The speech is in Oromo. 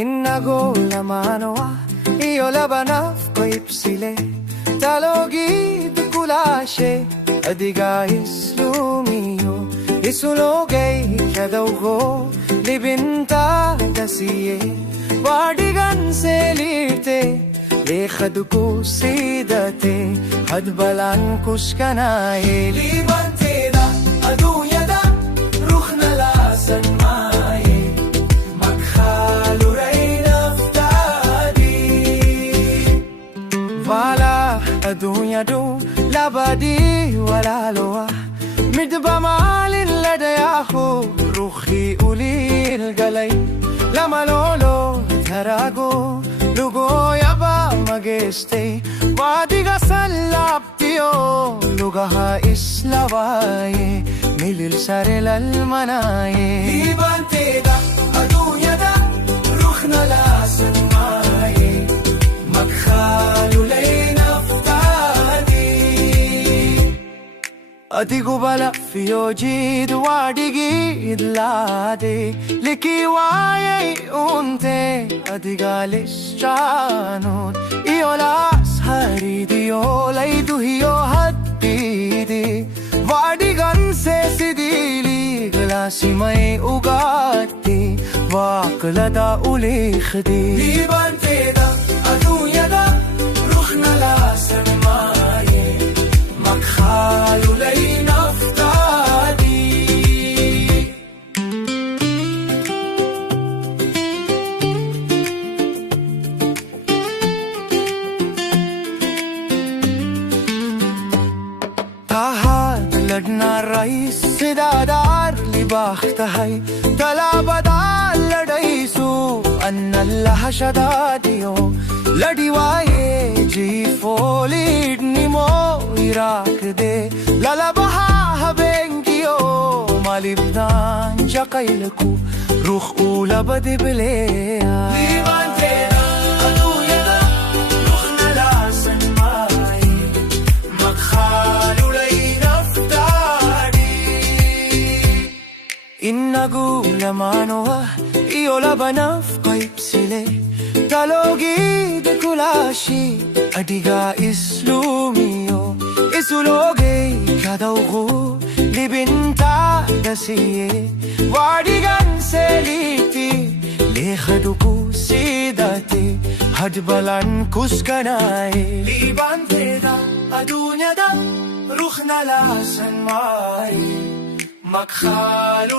Innago la manoa io la banaf koipsile talogid kulashe adiga islumio isulogei kadaugo libinta dasiye wadigan selirte lekhadku sidate hadbalan kuskanaye libante da adunya da rukhna la sanmaye makhalu الدنيا دو لا بدي ولا لوا مدبا مال لدياخو روخي أولي القلي لما لولو تراغو لغو يابا مجستي واديغا سلابتيو لغاها إسلاباي ميلل سارل المناي ليبانتي دا الدنيا دا روخنا لا سنماي مكخالو لينا Adigu bala fiyojid wadigid lade liki waye unte adigalis chanut iolas haridio laidu hiyo haddidi wadigan se sidili glasi mai ugatti waqlada ulikhdi libante da adunya da rukhna la sanmaye makhalu layna ftadi tahad ladna rais sidadar libakhta hai talabada ladaisu anna allah shadadiyo ladiwaye ji folid nimo irak de lala baha habengiyo malibdan jaqailku ruh ula badibleya libante adunya da rukhna la sanmai makhalu layna ftadi innagu lamanoa io la banaf qaipsile talogid kulashi adiga islumio isulogei kadaugo libinta dasiye wadigan seliti lekhaduku sidate hadbalan kuskanaye libante da adunya da rukhna la sanmai makhalu